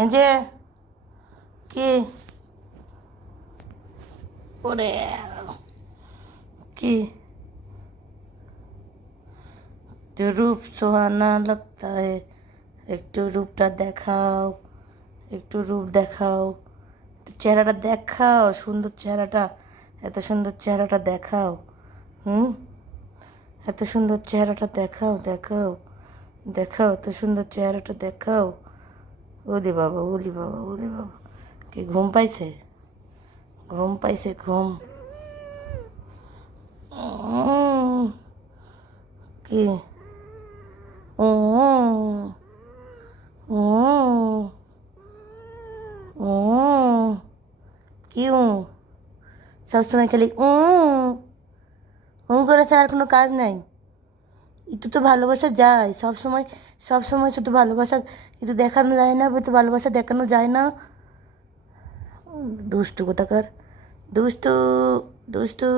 এই যে কি ওরে কি जो रूप सुहाना लगता है একটু রূপটা দেখাও, একটু রূপ দেখাও, চেহারাটা দেখাও, সুন্দর চেহারাটা, এত সুন্দর চেহারাটা দেখাও। হুম, এত সুন্দর চেহারাটা দেখাও, দেখাও, দেখাও, এত সুন্দর চেহারাটা দেখাও। ওলি বাবা, ওলি বাবা, ওলি বাবা, কি ঘুম পাইছে? ঘুম পাইছে, ঘুম। কি ও ও ও क्यों সবসময় খালি ও করে ছাড়া আর কোনো কাজ নাই? একটু তো ভালোবাসা যায় সব সময়, সব সময় শুধু ভালোবাসা একটু দেখানো যায় না, তো ভালোবাসা দেখানো যায় না। দুষ্টু কোথাকার, দুষ্টু, দুষ্টু।